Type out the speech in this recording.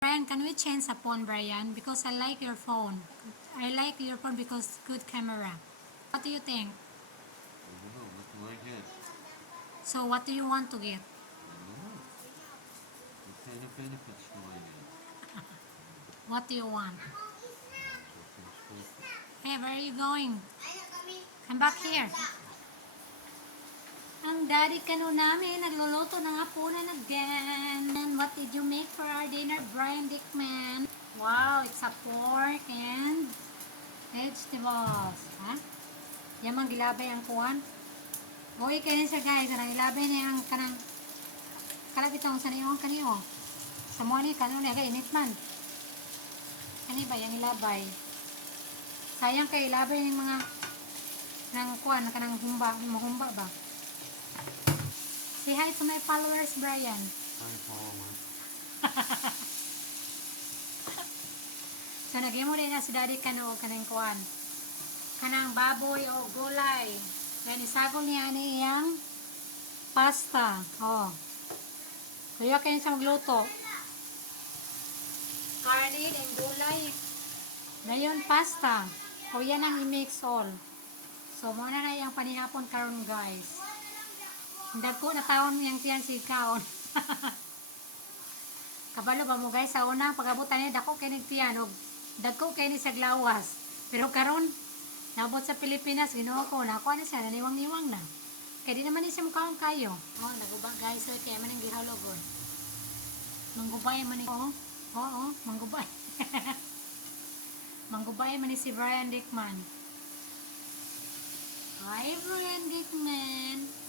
Brian, can we change the phone, Brian? Because I like your phone. I like your phone because good camera. What do you think? I don't know. What do I get? So what do you want to get? I don't know. What kind of benefits do I get? What do you want? Something special. Hey, where are you going? Come back here. Ang daddy kano namin, nagluluto ng hapunan again. And what did you make for our dinner, Brian Dickman? Wow, it's a pork and vegetables. Ha? Yamang gilabay ang kuwan. Uy, kayo siya guys. Anang ilabay niya ang kanang kalabitong sa niyo kaniyo. Sa mo ni kanang init man. Kani ba yung ilabay? Sayang kay ilabay ng mga ng kuwan, kanang humba ba? Say hi to my followers, Brian. Hi, follower. So, nagimo rin na si daddy kano kanang kuwan. Kanang baboy o gulay. Then, isagol niya ni iyang pasta. Oh. Kaya kayo sa magluto. Karne and gulay. Ngayon, pasta. O yan ang i-mix all. So, muna na yung panihapon karon guys. Dagko na taon yung tiyan si kaon. Kabalo ba mo guys sa unang pag-abutan niya dako kay nagtiyan og dagko kay ni sa glawas. Pero karon nabot sa Pilipinas Ginoo ko na ako na siya naniwang-niwang na. Kay di naman ni siya mukhang kayo. Oh, nagubang guys so kay man ang gihalogod. Manggubay man ni Oo, manggubay. Manggubay man ni si Brian Dickman. Hi Brian Dickman.